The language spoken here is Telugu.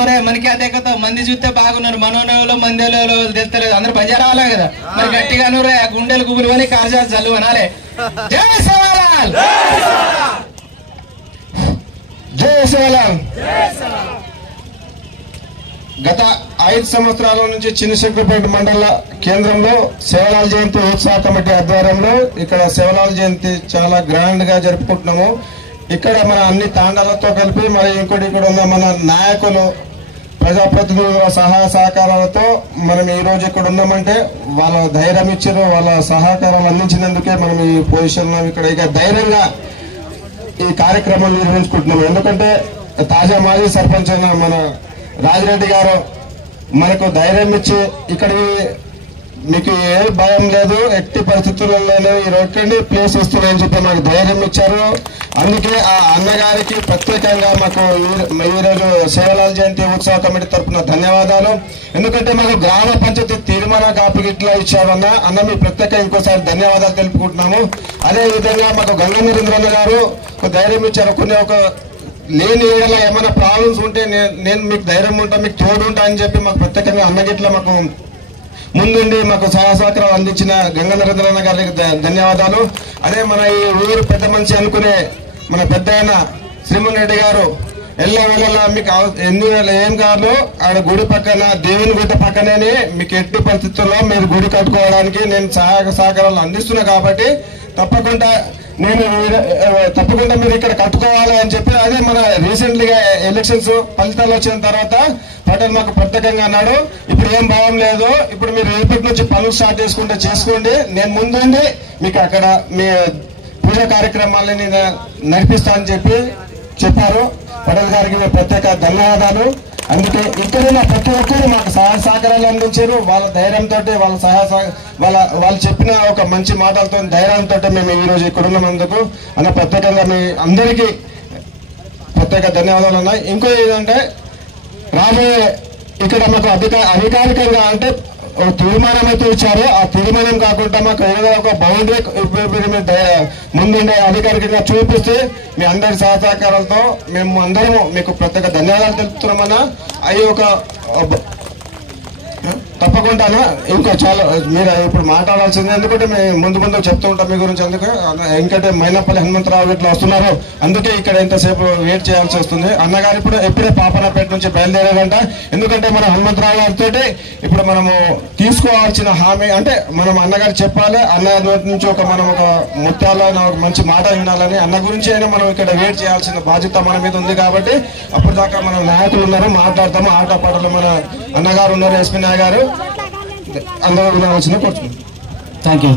చేసుకోరే మనకి అదే కదా మంది చూస్తే బాగున్నారు మనోలో మంది తెలుస్తలేదు అందరూ బంజారా వాళ్ళే కదా మరి గట్టిగాను గుండెలు గుబులు అని కాల్చాలి చల్లు అనాలే జై సేవాలాల్ జై సేవాలాల్ గత 5 సంవత్సరాల నుంచి చిన్నశంకరపేట మండల కేంద్రంలో సేవలాల్ జయంతి ఉత్సవ కమిటీ ఆధ్వర్యంలో ఇక్కడ సేవలాల్ జయంతి చాలా గ్రాండ్ గా జరుపుకుంటున్నాము. ఇక్కడ మన అన్ని తాండాలతో కలిపి మరి ఇంకోటి ఇక్కడ ఉన్న మన నాయకులు ప్రజాప్రతినిధుల సహాయ సహకారాలతో మనం ఈ రోజు ఇక్కడ ఉన్నామంటే వాళ్ళ ధైర్యం ఇచ్చారు, వాళ్ళ సహకారాలు అందించినందుకే మనం ఈ పొజిషన్ లో ఇక్కడ ఇక ధైర్యంగా ఈ కార్యక్రమం నిర్వహించుకుంటున్నాము. ఎందుకంటే తాజా మాజీ సర్పంచ్ అయిన మన రాజిరెడ్డి గారు మనకు ధైర్యం ఇచ్చి ఇక్కడ మీకు ఏ భయం లేదు, ఎట్టి పరిస్థితుల్లోనే ఈ రొట్టండి ప్లేస్ ఇస్తున్నాయని చెప్పి మాకు ధైర్యం ఇచ్చారు. అందుకే ఆ అన్నగారికి ప్రత్యేకంగా మాకు ఈరోజు సేవలాల్ జయంతి ఉత్సవ కమిటీ తరఫున ధన్యవాదాలు. ఎందుకంటే మాకు గ్రామ పంచాయతీ తీర్మాన కాపీ ఇట్లా ఇచ్చారు అన్న మీ ప్రత్యేక ఇంకోసారి ధన్యవాదాలు తెలుపుకుంటున్నాము. అదే విధంగా మాకు గంగ నరేంద్రన్న గారు ధైర్యం ఇచ్చారు. కొన్ని ఒక లేని ఏళ్ళ ఏమైనా ప్రాబ్లమ్స్ ఉంటే నేను మీకు ధైర్యం ఉంటా, మీకు తోడు ఉంటా అని చెప్పి మాకు ప్రత్యేకంగా అన్నగిట్ల మాకు ముందుండి మాకు సహాయ సహకారం అందించిన గంగ నరేంద్రన్న గారికి ధన్యవాదాలు. అదే మన ఈ ఊరు పెద్ద మనిషి అనుకునే మన పెద్ద ఆయన శ్రీమోహన్ రెడ్డి గారు ఎల్లవేళలా మీకు ఎన్ని ఏం కాదు ఆడ గుడి పక్కన దేవుని గుడి పక్కనే మీకు ఎట్టి పరిస్థితుల్లో మీరు గుడి కట్టుకోవడానికి నేను సహాయ సహకారాలు అందిస్తున్నా కాబట్టి తప్పకుండా మీరు ఇక్కడ కట్టుకోవాలి అని చెప్పి అదే మన రీసెంట్లీగా ఎలక్షన్స్ ఫలితాలు వచ్చిన తర్వాత పటేల్ మాకు ప్రత్యేకంగా అన్నాడు ఇప్పుడు ఏం భావం లేదు, ఇప్పుడు మీరు రేపటి నుంచి పనులు స్టార్ట్ చేసుకుంటే చేసుకోండి, నేను ముందుండి మీకు అక్కడ మీ పూజా కార్యక్రమాలని నడిపిస్తా అని చెప్పారు. పటేల్ గారికి ప్రత్యేక ధన్యవాదాలు. అందుకే ఇక్కడ ప్రతి ఒక్కరు మాకు సహాయ సహకారాలు అందించారు. వాళ్ళ ధైర్యంతో వాళ్ళు చెప్పిన ఒక మంచి మాటలతో ధైర్యంతో మేము ఈ రోజు ఇక్కడ ఉన్నందుకు అన్న ప్రత్యేకంగా మీ అందరికీ ప్రత్యేక ధన్యవాదాలు ఉన్నాయి. ఇంకో ఏంటంటే రాబోయే ఇక్కడ మాకు అధికారికంగా అంటే తీర్మానం అయితే ఇచ్చారు. ఆ తీర్మానం కాకుండా మాకు ఏదో ఒక బౌండరీ ముందుండే అధికారికంగా చూపిస్తే మీ అందరి సహకారాలతో మేము అందరము మీకు ప్రత్యేక ధన్యవాదాలు తెలుపుతున్నామన్నా. అవి ఒక తప్పకుండా ఇంకో చాలా మీరు ఇప్పుడు మాట్లాడాల్సింది ఎందుకంటే మేము ముందు చెప్తూ ఉంటాం మీ గురించి. అందుకే ఎందుకంటే మైనపల్లి హనుమంతరావు ఇట్లా వస్తున్నారు, అందుకే ఇక్కడ ఎంతసేపు వెయిట్ చేయాల్సి వస్తుంది. అన్నగారు ఇప్పుడు ఎప్పుడే పాపనపేట నుంచి బయలుదేరారంట. ఎందుకంటే మన హనుమంతరావు గారితో ఇప్పుడు మనము తీసుకోవాల్సిన హామీ అంటే మనం అన్నగారు చెప్పాలి, అన్న నుంచి మనం ఒక ముత్యాల మంచి మాట వినాలని అన్న గురించి అయినా మనం ఇక్కడ వెయిట్ చేయాల్సిన బాధ్యత మన మీద ఉంది. కాబట్టి అప్పటిదాకా మన నాయకులు ఉన్నారు, మాట్లాడతాము. ఆట పాటలు మన అన్నగారు ఉన్నారు, ఎస్పీ నాయ్ గారు అందరూ వినాల్సిన కోరుతున్నాం. Thank you.